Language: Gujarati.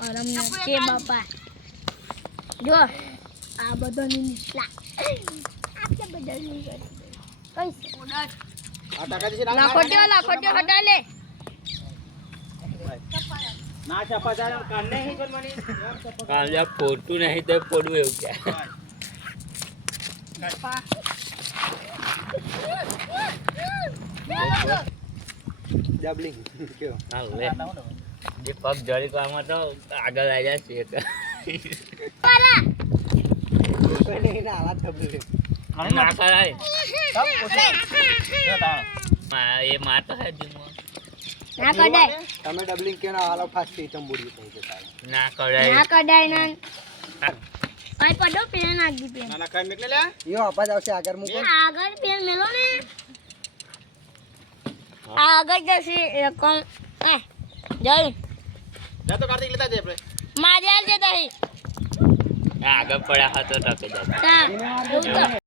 અરમ કે બાપા જો આ બધાની નિશલા આપણે બદલની કઈ ઓર્ડર આ ટકા છે લાખો હટા લે ના છપા જાય કાન નહીં કોણ મની કાલે ફોટું નહીં તો પડવું એવું કે ડબલિંગ કેવો હાલ લે જે પગ જળી પામાં તો આગળ આવી જાય છે પારા કોઈ નહીં ના આવા ડબલિંગ ના કરાય સબ એ મારતો હે જીમો ના કડાય તમે ડબલિંગ કેનો હાલો ફાસ્ટ ચંબુડી થઈ જતા ના કરાય ના કડાય ના કઈ પડો પેન નાખ દી પેન ના ના કઈ મેકલે લે યો અપાજ આવશે આગળ મૂકો આગળ પેન મેલો ને આગળ જશે કોણ જઈ જા તો કાર્તિક લેતા જઈએ આપણે માર્યા જ તઈ આગળ પડ્યા હતો ટકે જાય તા